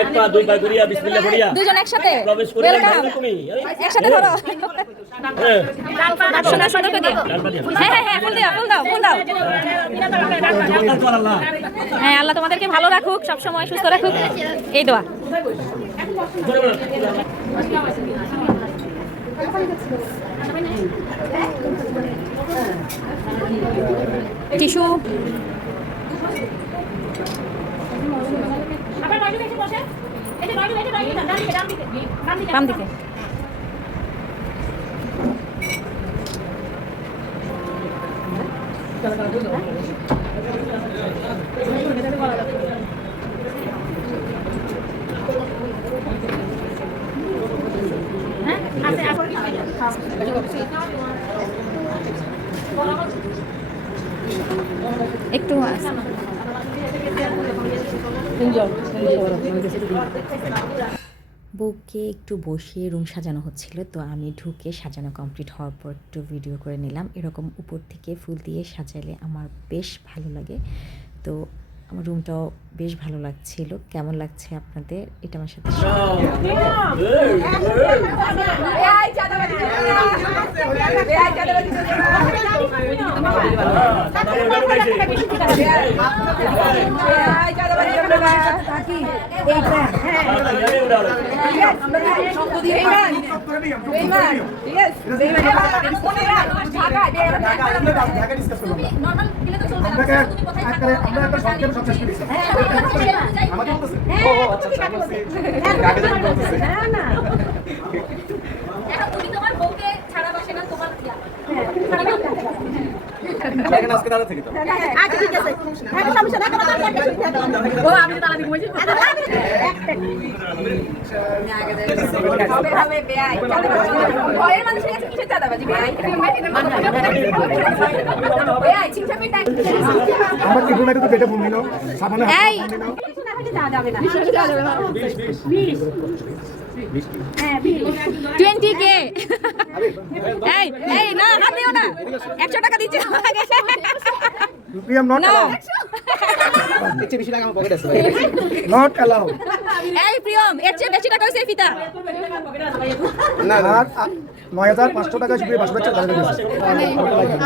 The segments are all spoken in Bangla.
এক পা দুই পা করিয়া বিসমিল্লাহ পড়িয়া দুইজন একসাথে প্রবেশ করে তুমি একসাথে ধরো শোনা শোনা করে দিও হ্যাঁ ফুল দাও ফুল দাও হ্যাঁ আল্লাহ তোমাদেরকে ভালো রাখুক সব সময় সুস্থ রাখুক এই দোয়া টিস্যু বাম দিকে একটু বউকে একটু বসিয়ে রুম সাজানো হচ্ছিল, তো আমি ঢুকে সাজানো কমপ্লিট হওয়ার পর একটু ভিডিও করে নিলাম। এরকম উপর থেকে ফুল দিয়ে সাজালে আমার বেশ ভালো লাগে, তো আমার রুমটাও বেশ ভালো লাগছিল। কেমন লাগছে আপনাদের এটা আমার সাথে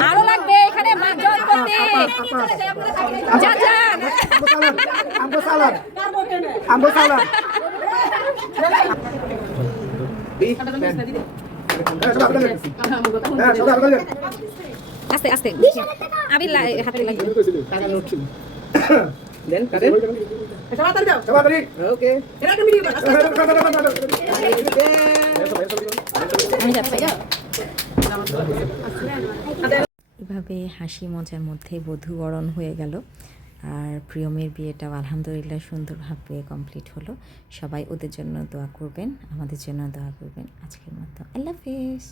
আরো লাগবে এখানে আস্তে আস্তে আমি হাতে লাগবে দেন কাদের ওকে এভাবে হাসি মজার মধ্যে বধূবরণ হয়ে গেল, আর প্রিয়মের বিয়েটাও আলহামদুলিল্লাহ সুন্দরভাবে কমপ্লিট হলো। সবাই ওদের জন্য দোয়া করবেন, আমাদের জন্য দোয়া করবেন। আজকের মতো আল্লাহ হাফেজ।